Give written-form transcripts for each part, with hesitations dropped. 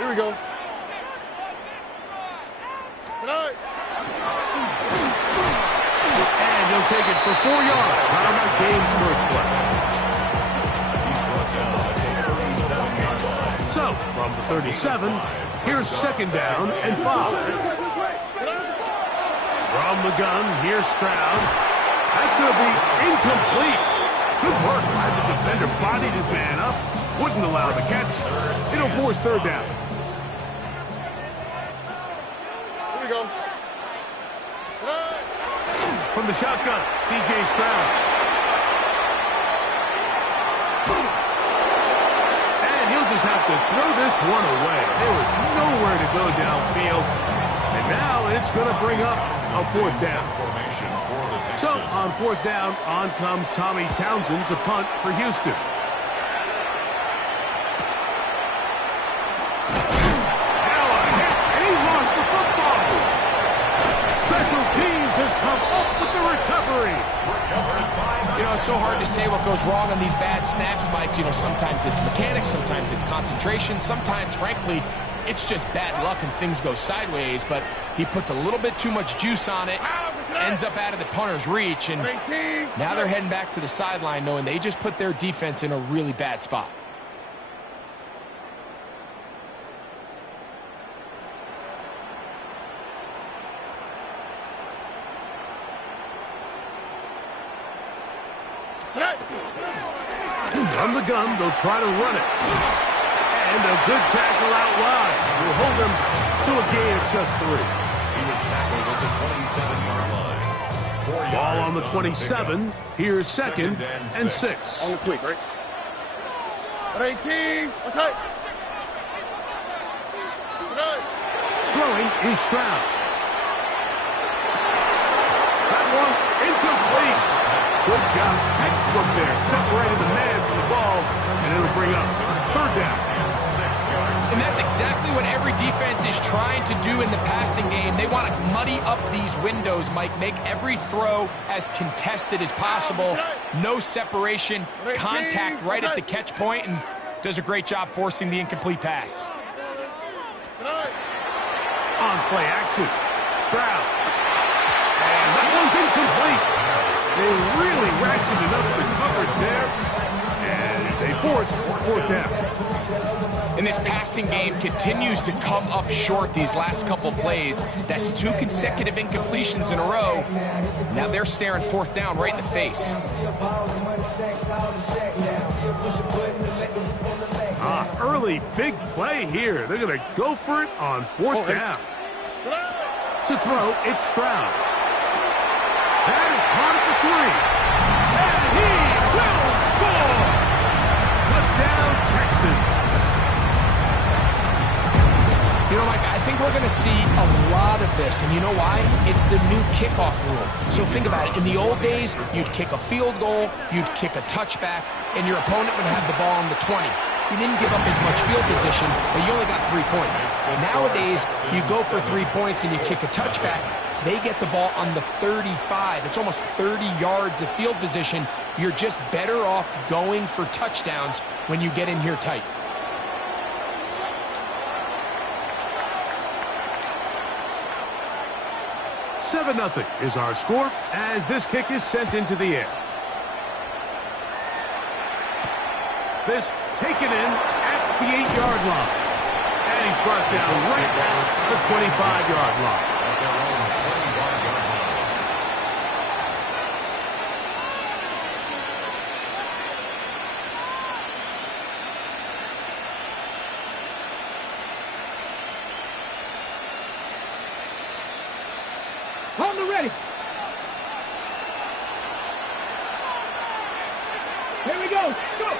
Here we go. And he'll take it for 4 yards. How about Game's first play? So, from the 37, here's second down and 5. From the gun, here's Stroud. That's going to be incomplete. Good work. The defender bodied his man up. Wouldn't allow the catch. It'll force third down. Here we go. From the shotgun, C.J. Stroud. And he'll just have to throw this one away. There was nowhere to go downfield. And now it's going to bring up a fourth down. So, on fourth down, on comes Tommy Townsend to punt for Houston. Now a hit, and he lost the football. Special teams has come up with the recovery. You know, it's so hard to say what goes wrong on these bad snaps, Mike. You know, sometimes it's mechanics, sometimes it's concentration, sometimes, frankly, it's just bad luck and things go sideways, but he puts a little bit too much juice on it, ends up out of the punter's reach, and now they're heading back to the sideline knowing they just put their defense in a really bad spot. From the gun, they'll try to run it. And a good tackle out wide will hold them to a gain of just 3. He was tackled at the 27-yard line. 4 yards Ball on the 27. Here's second and 6. On the quick, right? 18. What's up? Throwing is Stroud. That one incomplete. Good job. Textbook there. Separated the man from the ball, and it'll bring up third down. And that's exactly what every defense is trying to do in the passing game. They want to muddy up these windows, Mike, make every throw as contested as possible. No separation, contact right at the catch point, and does a great job forcing the incomplete pass. On play action. Stroud. And that one's incomplete. They really ratcheted up the coverage there. And they force fourth down. And this passing game continues to come up short these last couple plays. That's 2 consecutive incompletions in a row. Now they're staring fourth down right in the face. Early big play here. They're going to go for it on fourth down. To throw, it's Stroud. That is caught at the 3. And he will score! Touchdown, Texans. You know, Mike, I think we're going to see a lot of this, and you know why? It's the new kickoff rule. So think about it. In the old days, you'd kick a field goal, you'd kick a touchback, and your opponent would have the ball on the 20. You didn't give up as much field position, but you only got 3 points. Nowadays, you go for 3 points and you kick a touchback. They get the ball on the 35. It's almost 30 yards of field position. You're just better off going for touchdowns when you get in here tight. Seven 0 is our score as this kick is sent into the air. This taken in at the 8-yard line. And he's brought down right at the 25-yard line. On the ready. Here we go. Go.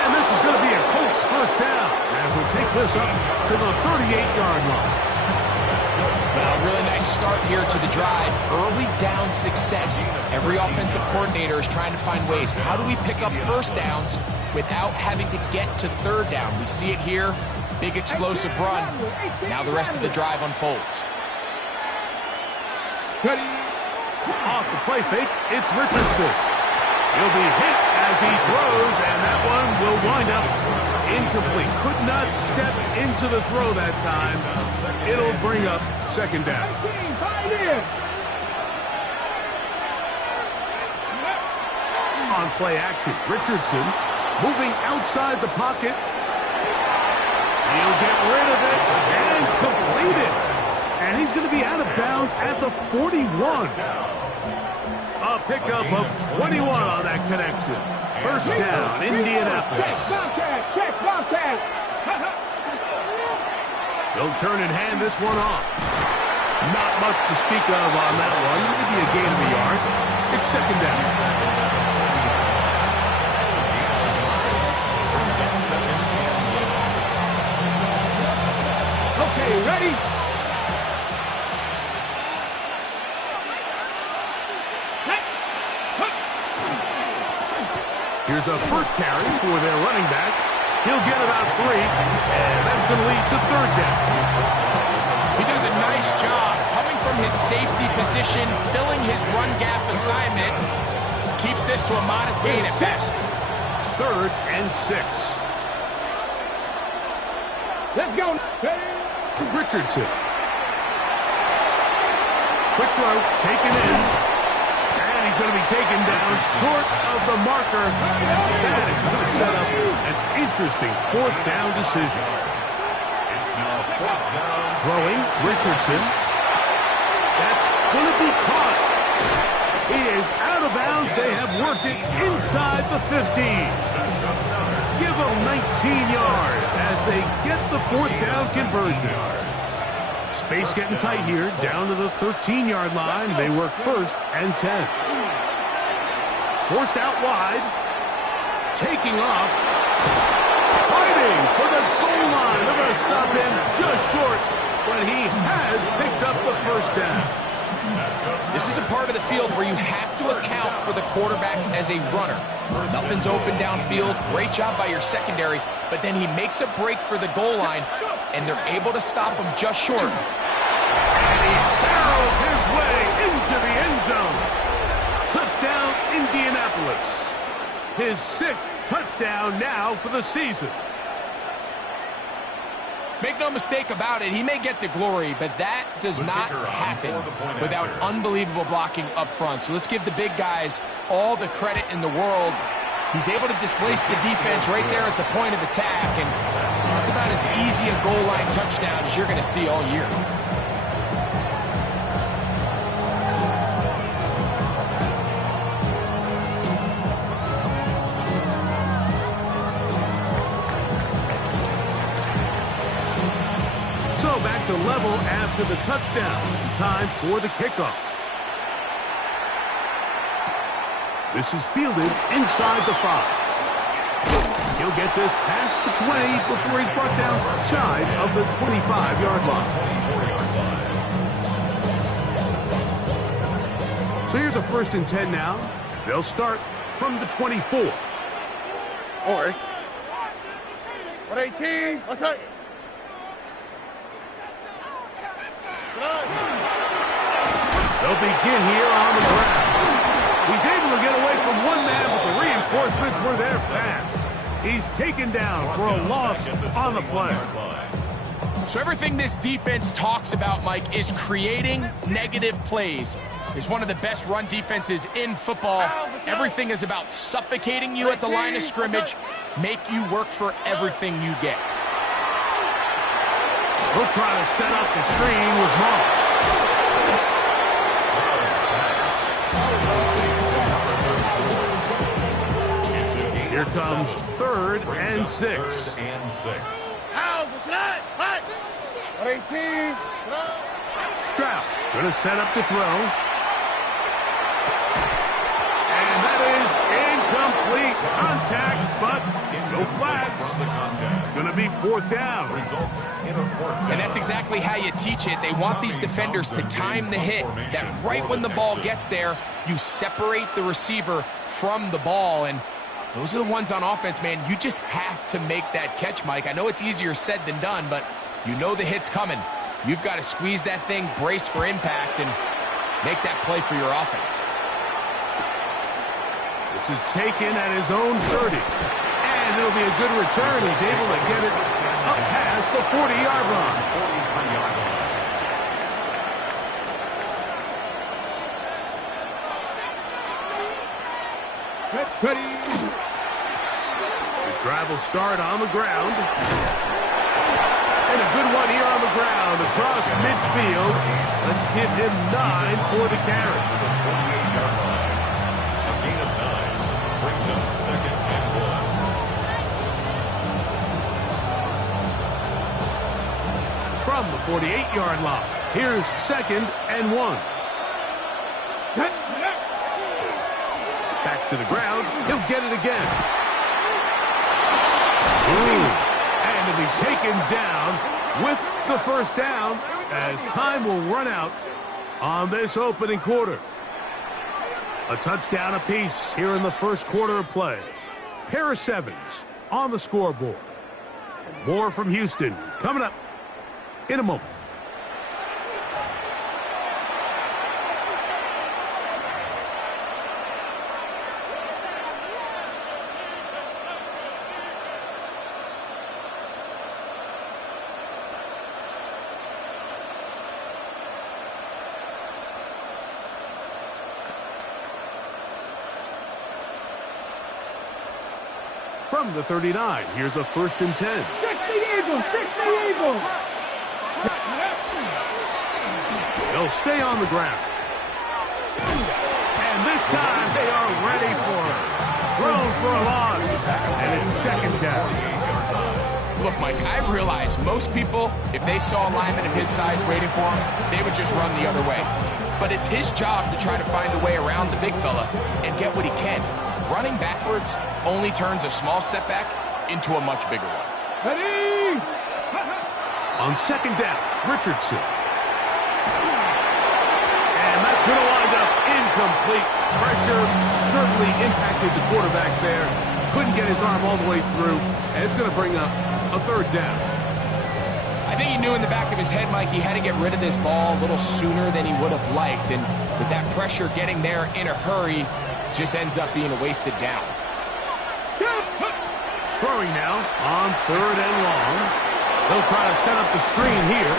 And this is going to be a Colts first down as we take this up to the 38-yard line. Well, really nice start here to the drive. Early down success. Every offensive coordinator is trying to find ways. How do we pick up first downs without having to get to third down? We see it here. Big explosive run. Now the rest of the drive unfolds. Off the play fake, it's Richardson. He'll be hit as he throws, and that one will wind up incomplete. Could not step into the throw that time. It'll bring up second down. On play action, Richardson moving outside the pocket. He'll get rid of it and complete it. And he's going to be out of bounds at the 41. A pickup of 21 on that connection. First down, Indianapolis. Check, Bobcat. They'll turn and hand this one off. Not much to speak of on that one. Maybe a gain of a yard. It's second down. Okay, ready? Here's a first carry for their running back. He'll get about 3, and that's going to lead to third down. He does a nice job coming from his safety position, filling his run gap assignment. Keeps this to a modest gain at best. 3rd and 6. Let's go. Richardson. Quick throw, taken in. And he's going to be taken down short of the marker. That is going to set up an interesting 4th down decision. It's now 4th down. Throwing, Richardson. That's going to be caught. He is out of bounds. They have worked it inside the 15. Give them 19 yards as they get the 4th down conversion. Space getting tight here, down to the 13-yard line. They work 1st and 10. Forced out wide. Taking off. Fighting for the goal line. They're going to stop him just short, but he has picked up the first down. This is a part of the field where you have to account for the quarterback as a runner. Nothing's open downfield. Great job by your secondary, but then he makes a break for the goal line, and they're able to stop him just short. And he barrels his way into the end zone. Touchdown, Indianapolis. His 6th touchdown now for the season. Make no mistake about it, he may get the glory, but that does not happen without unbelievable blocking up front. So let's give the big guys all the credit in the world. He's able to displace the defense right there at the point of attack, and that's about as easy a goal line touchdown as you're going to see all year. So back to level after the touchdown. Time for the kickoff. This is fielded inside the 5. He'll get this past the 20 before he's brought down shy of the 25-yard line. So here's a 1st and 10 now. They'll start from the 24. Or 118. What's up? They'll begin here on the ground. He's able to get away from one man, but the reinforcements were there fast. He's taken down for a loss on the play. So everything this defense talks about, Mike, is creating negative plays. It's one of the best run defenses in football. Everything is about suffocating you at the line of scrimmage, make you work for everything you get. He'll try to set up the screen with Moss. Here comes 3rd and 6. Stroud going to set up the throw. And that is incomplete. Contact, but no flags. It's going to be 4th down. And that's exactly how you teach it. They want these defenders to time the hit, that right when the ball gets there, you separate the receiver from the ball. And those are the ones on offense, man. You just have to make that catch, Mike. I know it's easier said than done, but you know the hit's coming. You've got to squeeze that thing, brace for impact, and make that play for your offense. This is taken at his own 30. And it'll be a good return. He's able to get it up past the 40-yard line. 43-yard line. Ready. His drive will start on the ground. And a good one here on the ground across midfield. Let's give him 9 for the carry. 48-yard line. A gain of 9 brings up 2nd and 1. From the 48-yard line, here's 2nd and 1. Back to the ground. He'll get it again. Ooh. And he'll be taken down with the first down as time will run out on this opening quarter. A touchdown apiece here in the first quarter of play. Pair of 7s on the scoreboard. And more from Houston coming up in a moment. From the 39, here's a 1st and 10. 60 Eagles! 60 Eagles! They'll stay on the ground. And this time they are ready for it. Thrown for a loss. And it's 2nd down. Look, Mike, I realize most people, if they saw a lineman of his size waiting for him, they would just run the other way. But it's his job to try to find a way around the big fella and get what he can. Running backwards only turns a small setback into a much bigger one. Ready! On 2nd down, Richardson. And that's going to wind up incomplete. Pressure certainly impacted the quarterback there. Couldn't get his arm all the way through. And it's going to bring up a 3rd down. I think he knew in the back of his head, Mike, he had to get rid of this ball a little sooner than he would have liked. And with that pressure getting there in a hurry, just ends up being a wasted down. Throwing now on 3rd and long. They'll try to set up the screen here.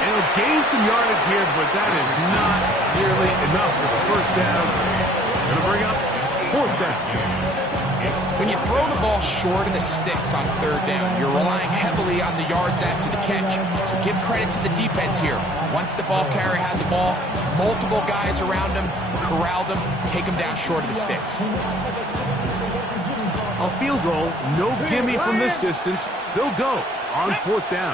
And he'll gain some yardage here, but that is not nearly enough for the 1st down. It's going to bring up 4th down. When you throw the ball short of the sticks on 3rd down, you're relying heavily on the yards after the catch. So give credit to the defense here. Once the ball carrier had the ball, multiple guys around him, corralled him, take him down short of the sticks. A field goal, no gimme from this distance. They'll go on 4th down.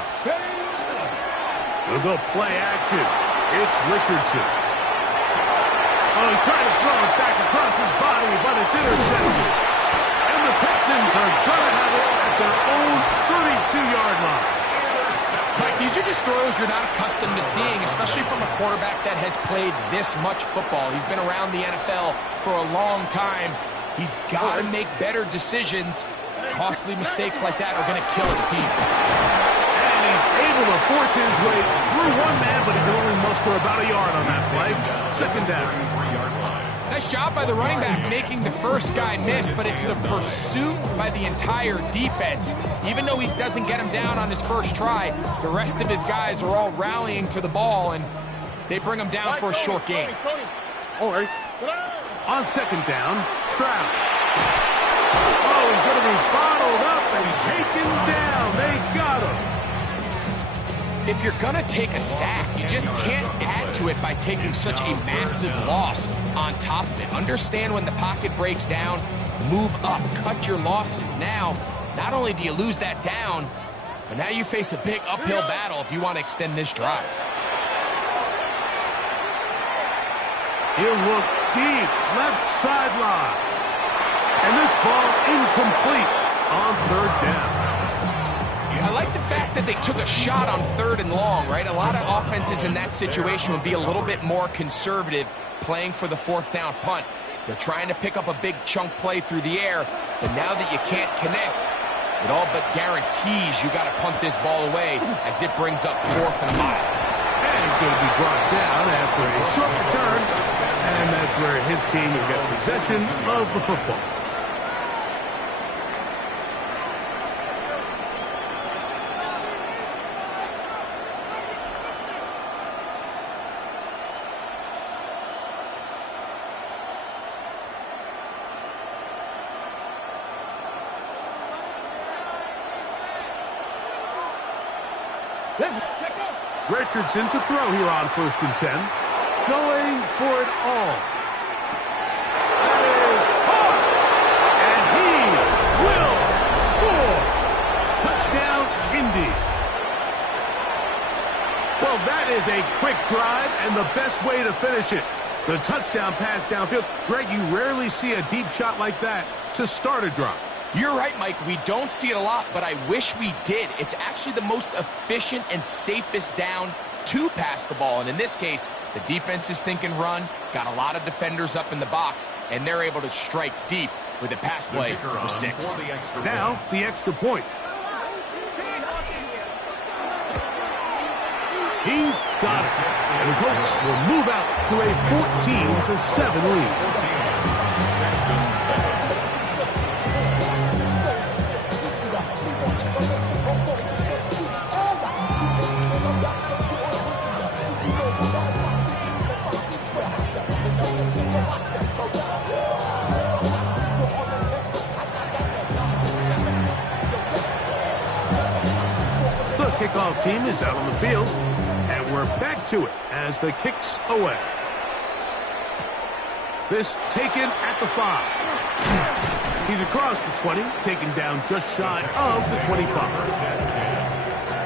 They'll go play action. It's Richardson. Oh, he tried to throw it back across his body, but it's intercepted. And the Texans are going to have it at their own 32-yard line. Mike, these are just throws you're not accustomed to seeing, especially from a quarterback that has played this much football. He's been around the NFL for a long time. He's got to make better decisions. Costly mistakes like that are going to kill his team. And he's able to force his way through one man, but he can only muster about a yard on that play. 2nd down. Nice job by the running back making the first guy miss, but it's the pursuit by the entire defense. Even though he doesn't get him down on his first try, the rest of his guys are all rallying to the ball, and they bring him down for a short gain. All right. On 2nd down, Stroud. Oh, he's going to be bottled up and taken down. They got him. If you're going to take a sack, you just can't add to it by taking such a massive loss on top of it. Understand when the pocket breaks down, move up, cut your losses. Now, not only do you lose that down, but now you face a big uphill battle if you want to extend this drive. He'll look deep, left sideline. And this ball incomplete on 3rd down. I like the fact that they took a shot on 3rd and long, right? A lot of offenses in that situation would be a little bit more conservative playing for the 4th down punt. They're trying to pick up a big chunk play through the air, but now that you can't connect, it all but guarantees you got to punt this ball away as it brings up 4th and a mile. And he's going to be brought down after a short return And that's where his team will get possession of the football. Richardson to throw here on 1st and 10. Going for it all. That is caught. And he will score. Touchdown, Indy. Well, that is a quick drive and the best way to finish it. The touchdown pass downfield. Greg, you rarely see a deep shot like that to start a drive. You're right, Mike. We don't see it a lot, but I wish we did. It's actually the most efficient and safest down to pass the ball. And in this case, the defense is thinking run, got a lot of defenders up in the box, and they're able to strike deep with a pass play for 6. Now, the extra point. He's got it. And the Colts will move out to a 14-7 lead. Kickoff team is out on the field, and we're back to it as the kick's away. This taken at the 5. He's across the 20, taken down just shy of the 25.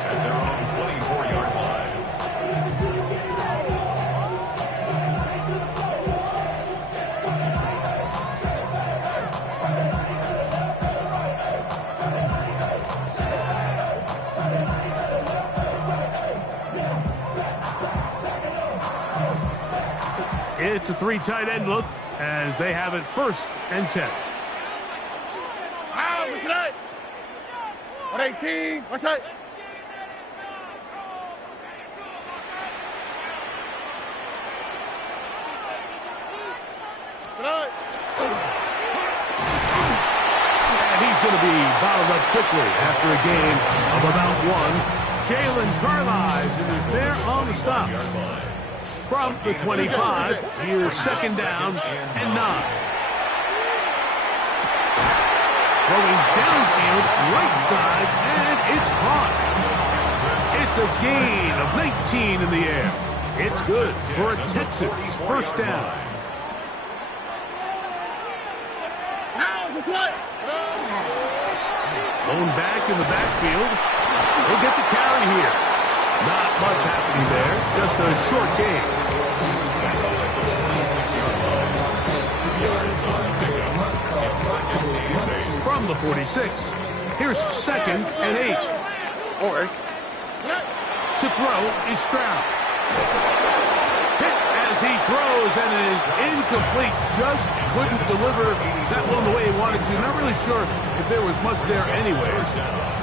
At their own 24-yard line. It's a 3 tight end look as they have it 1st and 10. What's that? 118. What's that? And he's going to be bottled up quickly after a gain of about 1. Jalen Carlisle is there on the stop. From the 25, here's 2nd down and 9. Throwing downfield, right side, and it's caught. It's a gain of 19 in the air. It's good for a Texans 1st down. Blown back in the backfield. He'll get the carry here. Not much happening there, just a short game. From the 46, here's 2nd and 8. To throw is Stroud. Hit as he throws, and it is incomplete. Just couldn't deliver that one the way he wanted to. Not really sure if there was much there anyways.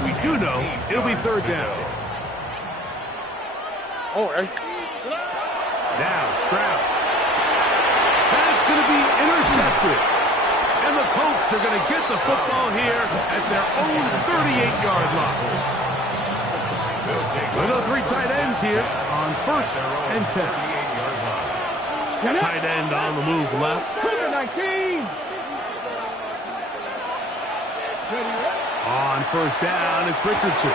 We do know it'll be 3rd down. Now Stroud. That's going to be intercepted. And the Colts are going to get the football here at their own 38-yard line. We'll go 3 tight ends here on 1st and 10. Tight end on the move left. 19. On 1st down, it's Richardson.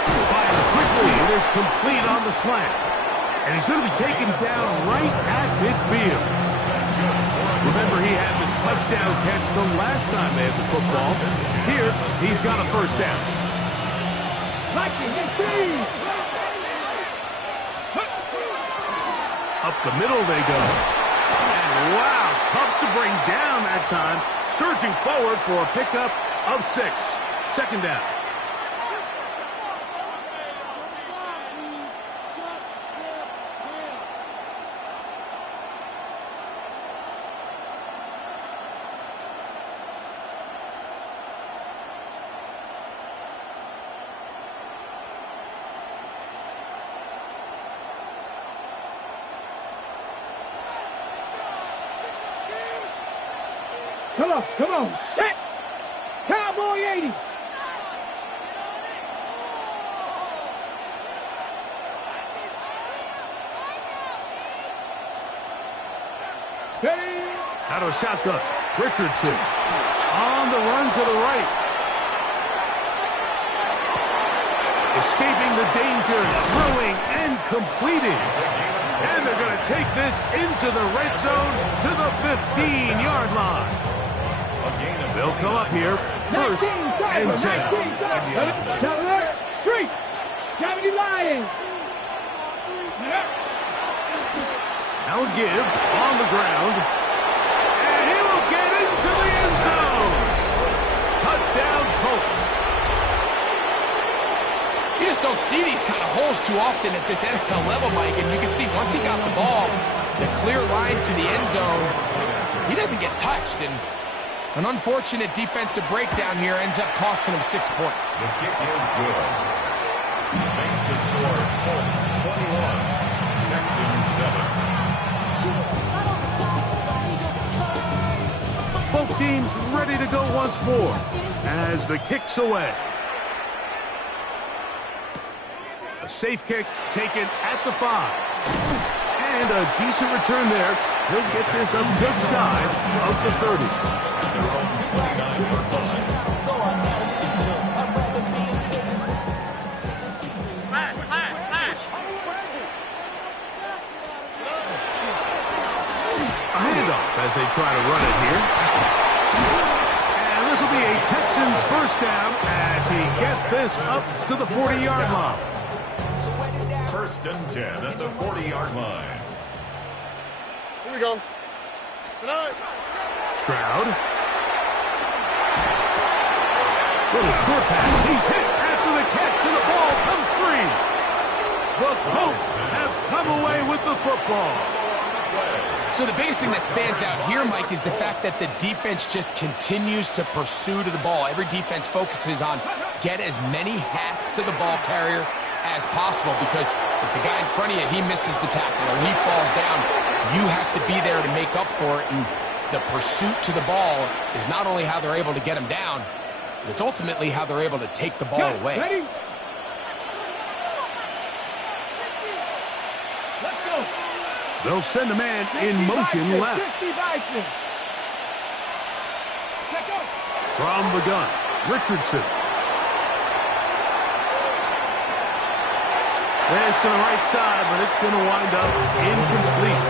Fires quickly. It is complete on the slant. And he's going to be taken down right at midfield. Remember, he had the touchdown catch the last time they had the football. Here, he's got a 1st down. Up the middle they go. And wow, tough to bring down that time. Surging forward for a pickup of 6. 2nd down. Come on. Set. Cowboy 80. Steady. Out of shotgun. Richardson on the run to the right. Escaping the danger, throwing and completing. And they're going to take this into the red zone to the 15-yard line. They'll come up here first and 10. Now alert. 3. 70 Lions. Now give on the ground. And he will get into the end zone. Touchdown, Colts. You just don't see these kind of holes too often at this NFL level, Mike. And you can see once he got the ball, the clear line to the end zone, he doesn't get touched. And an unfortunate defensive breakdown here ends up costing him 6 points. The kick is good. Makes the score Colts 21, Texans 7. Both teams ready to go once more as the kick's away. A safe kick taken at the 5. And a decent return there. He'll get this up just shy of the 30. Their own 29-yard line. A handoff as they try to run it here. And this will be a Texans first down as he gets this up to the 40-yard line. First and 10 at the 40-yard line. Here we go. Tonight. Stroud. Little short pass. He's hit after the catch and the ball comes free. The Colts have come away with the football. So the biggest thing that stands out here, Mike, is the fact that the defense just continues to pursue to the ball. Every defense focuses on get as many hats to the ball carrier as possible, because if the guy in front of you, he misses the tackle or he falls down, you have to be there to make up for it. And the pursuit to the ball is not only how they're able to get him down, but it's ultimately how they're able to take the ball away. Ready? Let's go. They'll send a man in motion left. From the gun, Richardson. This to the right side, but it's going to wind up incomplete.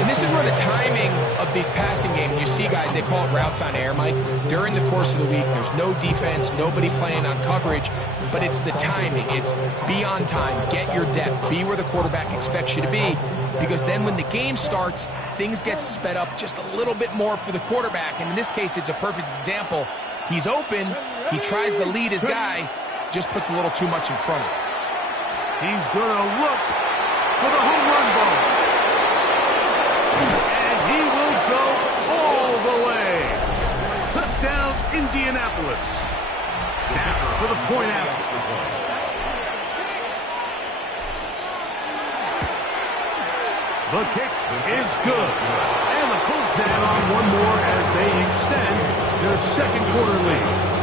And this is where the timing of these passing games, you see guys, they call it routes on air, Mike. During the course of the week, there's no defense, nobody playing on coverage, but it's the timing. It's be on time, get your depth, be where the quarterback expects you to be, because then when the game starts, things get sped up just a little bit more for the quarterback. And in this case, it's a perfect example. He's open, he tries to lead his guy, just puts a little too much in front of him. He's going to look for the home run ball. And he will go all the way. Touchdown, Indianapolis. Now for the point after. The kick is good. And the Colts add on one more as they extend their second quarter lead.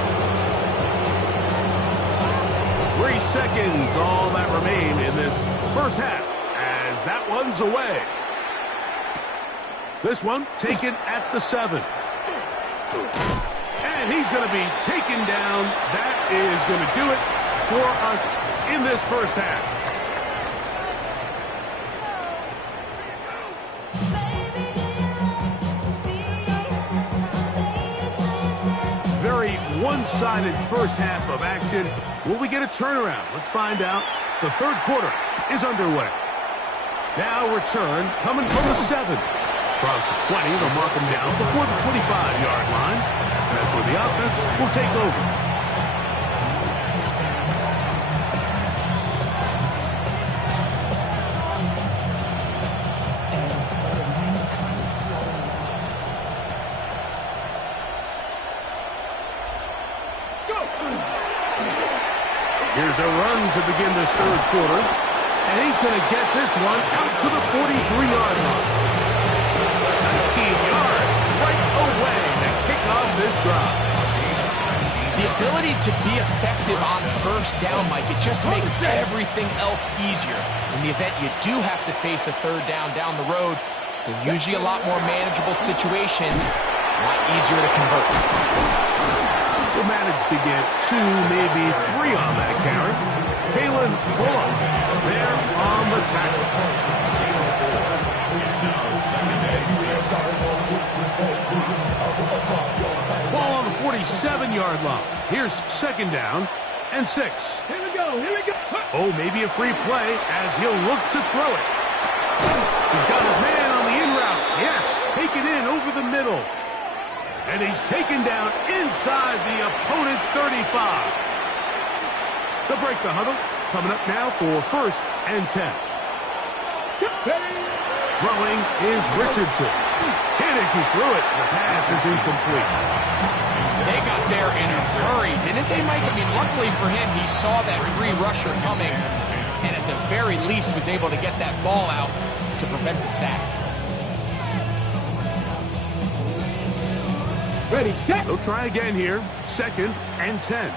3 seconds, all that remain in this first half, as that one's away. This one taken at the 7. And he's going to be taken down. That is going to do it for us in this first half. Very one-sided first half of action. Will we get a turnaround? Let's find out. The third quarter is underway. Now return coming from the 7. Across the 20, they'll mark them down before the 25-yard line. That's where the offense will take over. Here's a run to begin this third quarter. And he's going to get this one out to the 43-yard line. 19 yards right away. ability to be effective on first down, Mike, it just makes everything else easier. In the event you do have to face a third down the road, they're usually a lot more manageable situations, a lot easier to convert. He'll manage to get 2, maybe 3 on that carry. Kalen Bullock there on the tackle. Ball on the 47-yard line. Here's 2nd down and 6. Here we go. Oh, maybe a free play as he'll look to throw it. He's got his man on the in route. Yes, take it in over the middle. And he's taken down inside the opponent's 35. They'll break the huddle. Coming up now for 1st and 10. Throwing is Richardson. Hit as he threw it. The pass is incomplete. They got there in a hurry, didn't they, Mike? I mean, luckily for him, he saw that free rusher coming, and at the very least was able to get that ball out to prevent the sack. Ready, set. They'll try again here. 2nd and 10.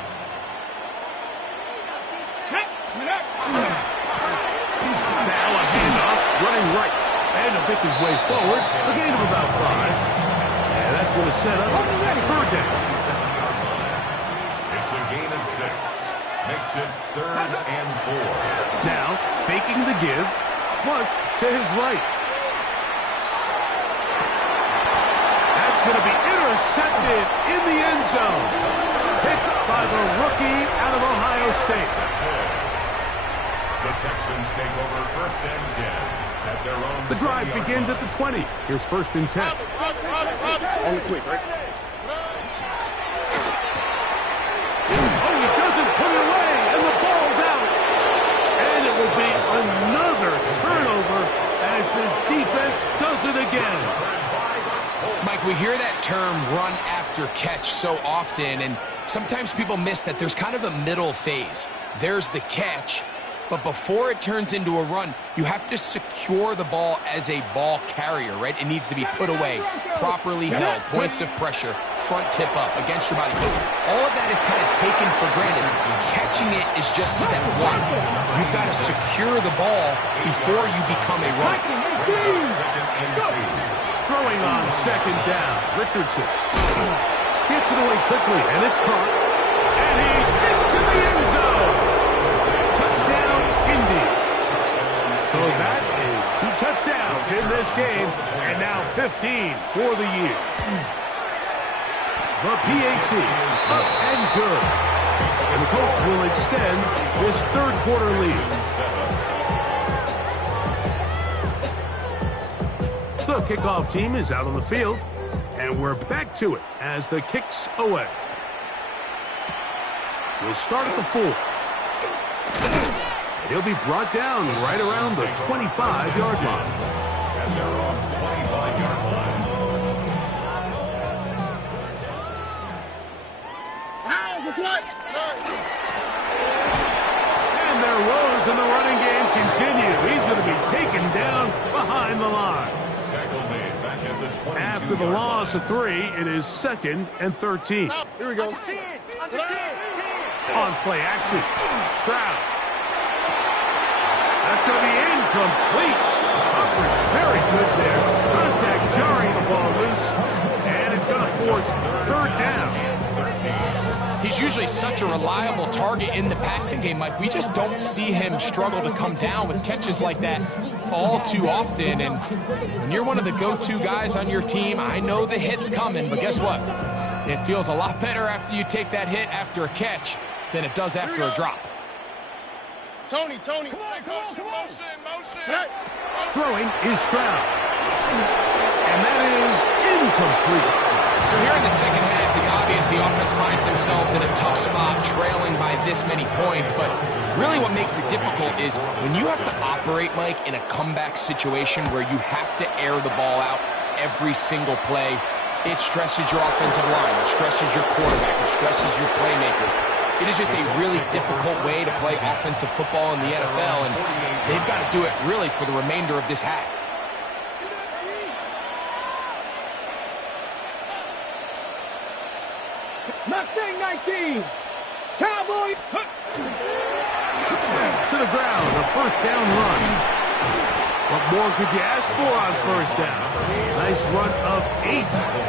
Now a handoff, running right. And to pick his way forward, a gain of about 5. And that's going to set up 3rd down. It's a gain of 6. Makes it 3rd and 4. Now, faking the give, flush to his right. That's going to be intercepted in the end zone. Picked by the rookie out of Ohio State. The Texans take over 1st and 10 at their own. The drive begins at the 20. Here's 1st and 10. Only quick, right? Oh, he doesn't put it away, and the ball's out. And it will be another turnover as this defense does it again. Mike, we hear that term run after catch so often, and sometimes people miss that there's kind of a middle phase. There's the catch, but before it turns into a run, you have to secure the ball as a ball carrier, right? It needs to be put away, properly held, points of pressure, front tip up, against your body. All of that is kind of taken for granted. Catching it is just step 1. You've got to secure the ball before you become a runner. Throwing on 2nd down, Richardson gets it away quickly, and it's caught. And he's into the end zone. Touchdown, Indy. So that is 2 touchdowns in this game, and now 15 for the year. The PAT up and good. And the Colts will extend this 3rd quarter lead. The kickoff team is out on the field, and we're back to it as the kick's away. We'll start at the 4. And he'll be brought down right around the 25-yard line. And they're on 25-yard line. And their woes in the running game continue. He's going to be taken down behind the line. Tackle made back at the 22. After the loss of 3, it is 2nd and 13. Here we go. On play action, Stroud. That's going to be incomplete. Coverage very good there. Contact jarring the ball loose, and it's going to force 3rd down. He's usually such a reliable target in the passing game, Mike. We just don't see him struggle to come down with catches like that all too often. And when you're one of the go-to guys on your team, I know the hit's coming, but guess what? It feels a lot better after you take that hit after a catch than it does after a drop. Tony. Motion. Throwing is Stroud. And that is incomplete. So here in the second half, it's obvious the offense finds themselves in a tough spot, trailing by this many points. But really what makes it difficult is when you have to operate, Mike, in a comeback situation where you have to air the ball out every single play, it stresses your offensive line, it stresses your quarterback, it stresses your playmakers. It is just a really difficult way to play offensive football in the NFL, and they've got to do it really for the remainder of this half. Mustang 19. Cowboys. To the ground, a first down run. What more could you ask for on first down? Nice run of 8,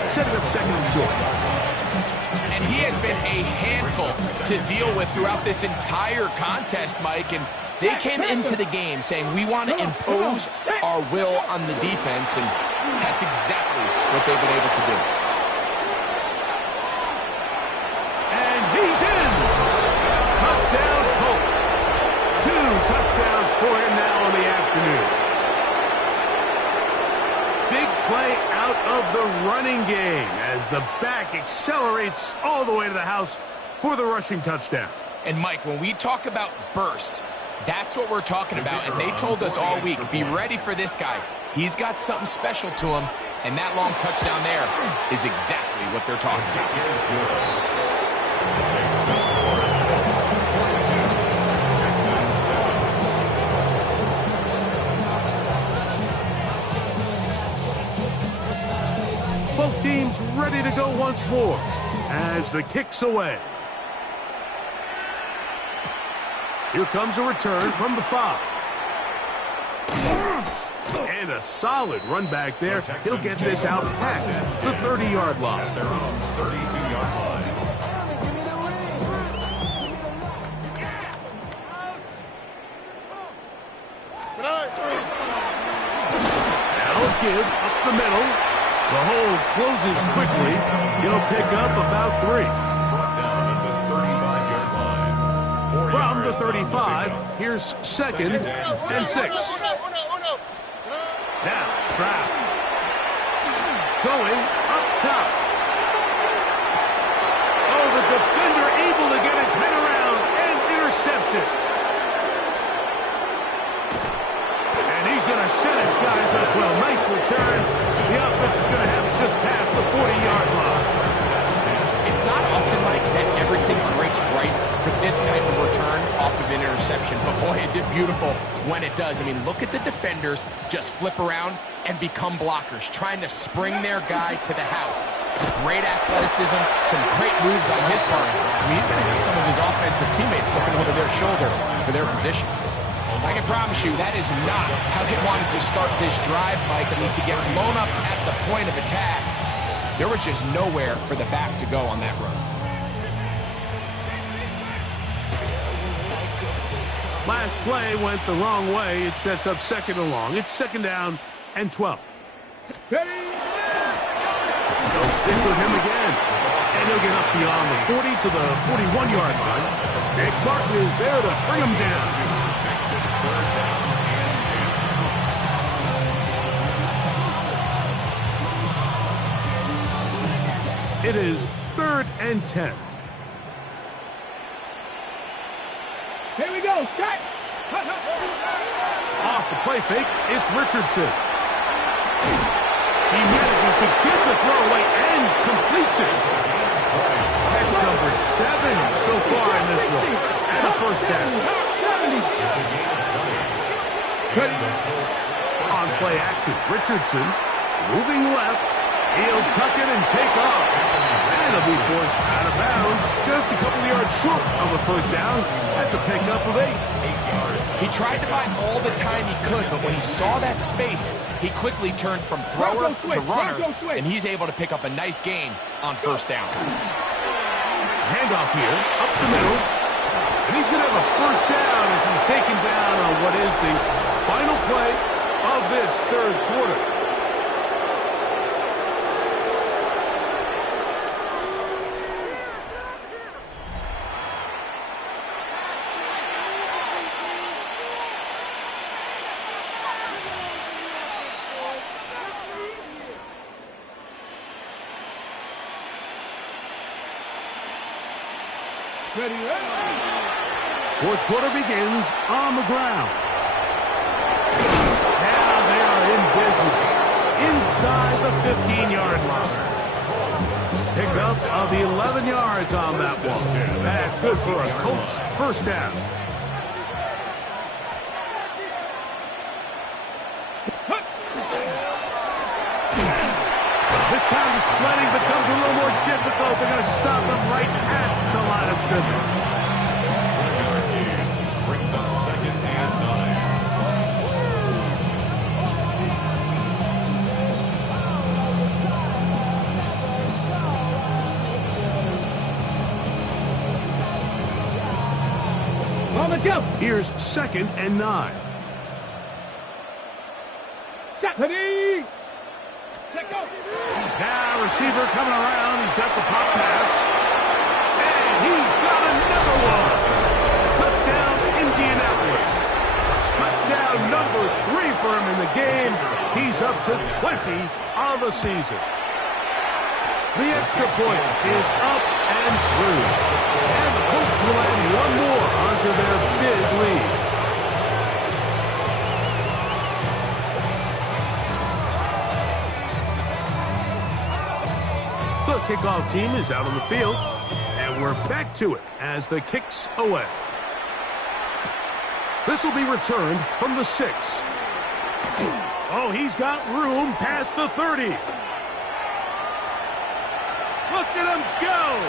setting up second and short. And he has been a handful to deal with throughout this entire contest, Mike. And they came into the game saying, we want to impose our will on the defense, and that's exactly what they've been able to do. And he's in! Touchdown, Colts. 2 touchdowns for him now in the afternoon. Big play out of the running game as the back accelerates all the way to the house for the rushing touchdown. And Mike, when we talk about burst, that's what we're talking about. And they told us all week, be ready for this guy. He's got something special to him, and that long touchdown there is exactly what they're talking about. Both teams ready to go once more as the kick's away. Here comes a return from the 5. And a solid run back there. He'll get this out past the 30-yard line. Their own 32-yard line. Now a give up the middle. The hole closes quickly. He'll pick up about 3. Brought down at the 35-yard line. 4 From the yards on 35, pickup. here's second and 6. Now Stroud going up top. Oh, the defender able to get his head around and intercept it. And he's going to set his guys up well. Nice return. The offense is going to have it just past the 40-yard line. It's not often, Mike, that everything breaks right for this type of return off of an interception. But boy, is it beautiful when it does. I mean, look at the defenders just flip around and become blockers, trying to spring their guy to the house. Great athleticism, some great moves on his part. I mean, he's going to have some of his offensive teammates looking over their shoulder for their position. I can promise you that is not how they wanted to start this drive, Mike. I mean, to get blown up at the point of attack, there was just nowhere for the back to go on that run. Last play went the wrong way. It sets up second and long. It's second down and 12. They'll stick with him again. And he'll get up beyond the 40 to the 41-yard line. Nick Martin is there to bring him down. It is 3rd and 10. Here we go. Set. Off the play fake, it's Richardson. He manages to get the throw away and completes it. That's number 7 so far in this one. And a first down. On play action, Richardson moving left. He'll tuck it and take off. And he'll be forced out of bounds. Just a couple of yards short of a first down. That's a pickup of 8. He tried to buy all the time he could, but when he saw that space, he quickly turned from thrower to runner, and he's able to pick up a nice gain on first down. Handoff here, up the middle. And he's going to have a first down as he's taken down on what is the final play of this third quarter. Fourth quarter begins on the ground. Now they are in business inside the 15-yard line. Picked up of 11 yards on that one. That's good for a Colts first down. This time the sledding becomes a little more difficult. They're going to stop him extra. Brings up 2nd and 9. On the jump. Here's 2nd and 9. Ready. Let go. Now receiver coming around. He's got the pop pass. And he's got another one. Touchdown, Indianapolis. Touchdown number 3 for him in the game. He's up to 20 on the season. The extra point is up and through. And the Colts will add one more onto their big lead. The kickoff team is out on the field, and we're back to it as the kick's away. This will be returned from the 6. Oh, he's got room past the 30. Look at him go!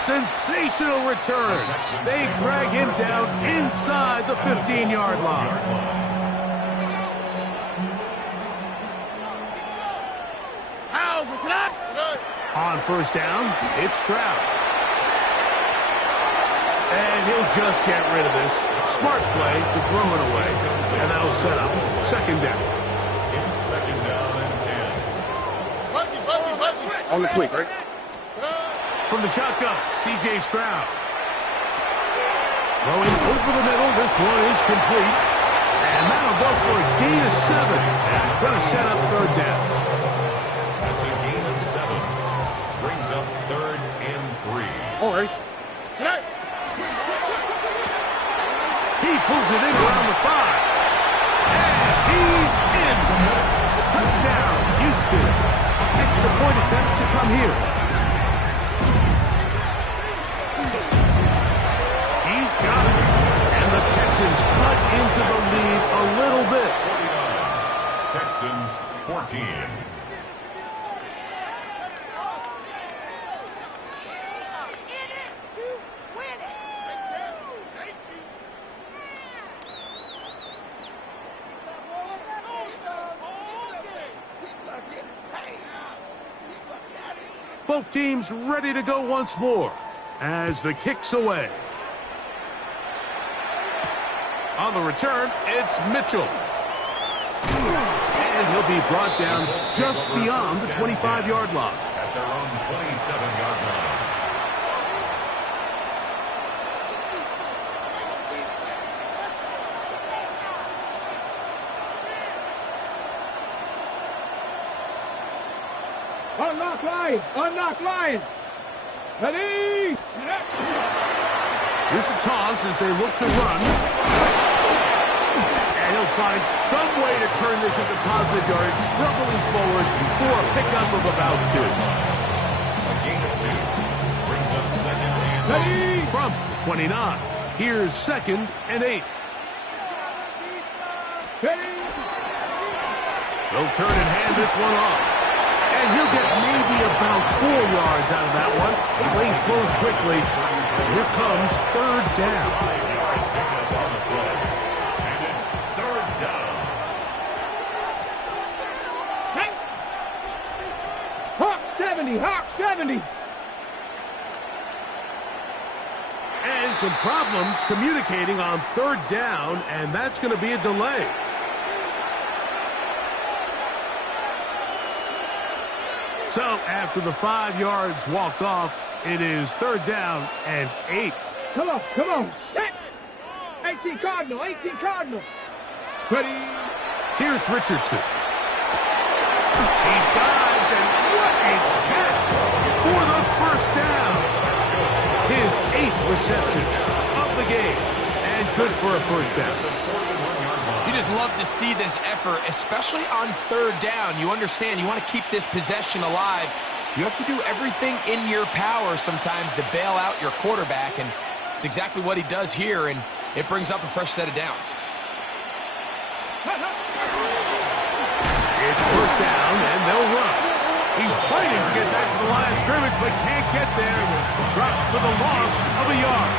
Sensational return. They drag him down inside the 15-yard line. How was that? Good. On first down, it's Stroud. And he'll just get rid of this. Smart play to throw it away. And that'll set up 2nd down. It's 2nd down and 10. Bucky. On the quick, right? From the shotgun, C.J. Stroud. Throwing over the middle. This one is complete. And that'll go for a gain of 7. And it's going to set up 3rd down. That's a gain of 7. Brings up 3rd and 3. All right. Tonight. He pulls it in around the 5. And he's in. Touchdown, Houston. Extra point attempt to come here. He's got it. And the Texans cut into the lead a little bit. 49. Texans 14. Both teams ready to go once more as the kick's away. On the return, it's Mitchell. And he'll be brought down just beyond the 25-yard line. At their own 27-yard line. Unlock line. Unlock line. Ready. Here's a toss as they look to run. And he'll find some way to turn this into positive yardage, struggling forward for a pickup of about 2. A gain of 2. Brings up 2nd and 8. Ready. From the 29, here's 2nd and 8. Ready. They'll turn and hand this one off. And he'll get maybe about 4 yards out of that one. Lane closed quickly. Here comes 3rd down. And it's 3rd down. Hawk 70. Hawk 70. And some problems communicating on 3rd down, and that's going to be a delay. So after the 5 yards walked off, it is 3rd down and 8. Come on. Come on. Set. 18 Cardinal. 18 Cardinal. Ready. Here's Richardson. He dives, and what a catch for the 1st down. His 8th reception of the game, and good for a 1st down. You just love to see this effort, especially on 3rd down. You understand, you want to keep this possession alive. You have to do everything in your power sometimes to bail out your quarterback, and it's exactly what he does here, and it brings up a fresh set of downs. It's 1st down, and they'll run. He's fighting to get back to the line of scrimmage, but can't get there. Dropped for the loss of a yard.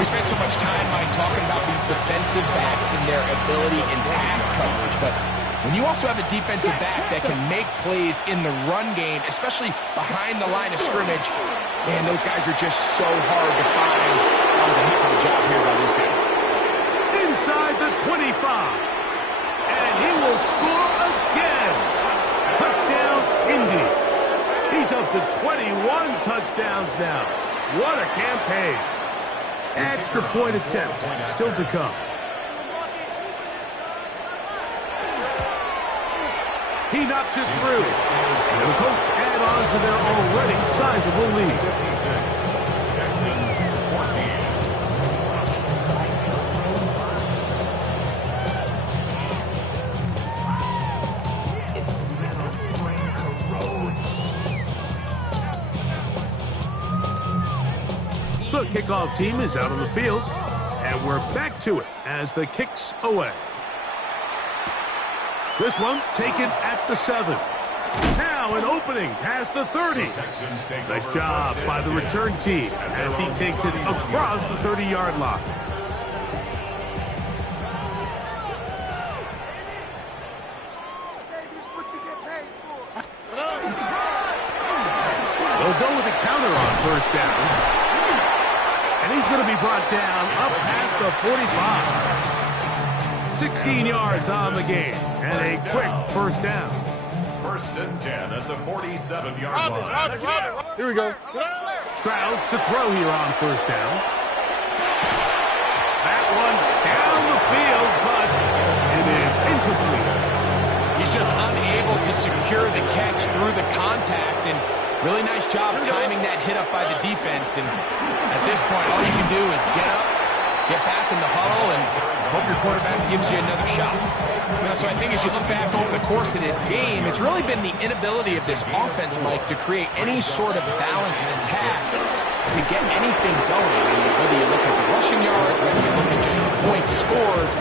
We spent so much time, Mike, talking about these defensive backs and their ability in pass coverage, but when you also have a defensive back that can make plays in the run game, especially behind the line of scrimmage, man, those guys are just so hard to find. That was a heck of a job here by this guy. Inside the 25. And he will score again. Touchdown, Indy. He's up to 21 touchdowns now. What a campaign. Extra point attempt still to come. He knocks it through. And the Colts add on to their already sizable lead. 56. Texans 14. The kickoff team is out on the field, and we're back to it as the kick's away. This one taken at the 7. Now an opening past the 30. Nice job by the return team as he takes it across the 30-yard line. They'll go with a counter on first down. And he's going to be brought down up past the 45. 16 yards on the game and a quick first down. First and 10 at the 47-yard line. Here we go. Stroud to throw here on first down. That one down the field, but it is incomplete. He's just unable to secure the catch through the contact, and really nice job timing that hit up by the defense. And at this point, all you can do is get up, get back in the huddle, and hope your quarterback gives you another shot. So I think as you look back over the course of this game, it's really been the inability of this offense, Mike, to create any sort of balanced attack to get anything going. And whether you look at the rushing yards, whether you look at just the points scored,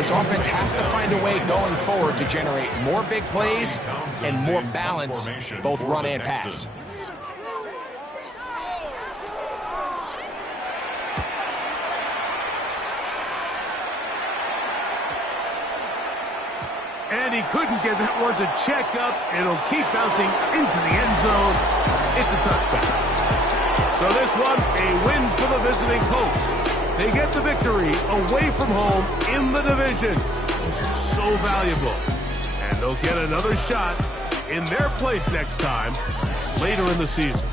this offense has to find a way going forward to generate more big plays and more balance, both run and pass. And he couldn't get that one to check up. It'll keep bouncing into the end zone. It's a touchback. So this one, a win for the visiting Colts. They get the victory away from home in the division. This is so valuable. And they'll get another shot in their place next time, later in the season.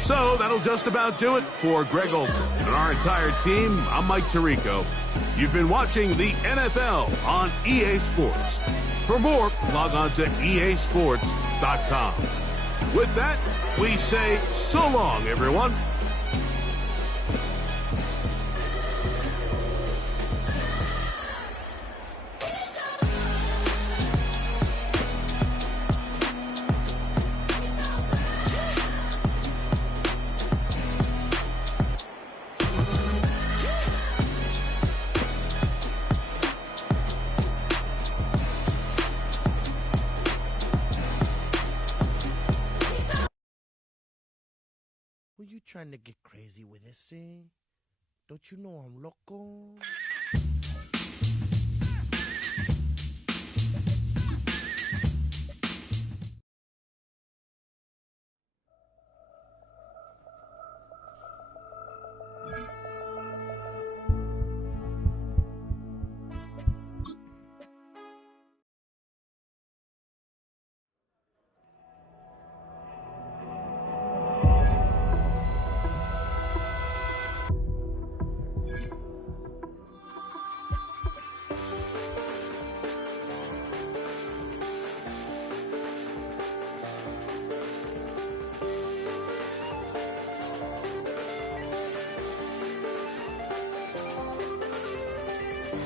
So that'll just about do it for Greg Olsen and our entire team. I'm Mike Tirico. You've been watching the NFL on EA Sports. For more, log on to easports.com. With that, we say so long, everyone. Were you trying to get crazy with this, eh? Don't you know I'm loco?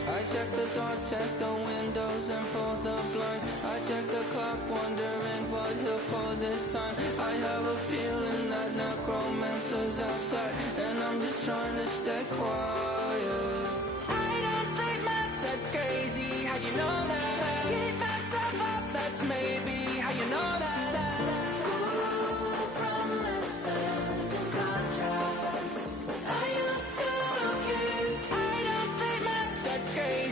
I check the doors, check the windows, and pull the blinds. I check the clock, wondering what he'll pull this time. I have a feeling that necromancer's outside, and I'm just trying to stay quiet. I don't sleep much, that's crazy. How'd you know that? Keep myself up at that's maybe how you know that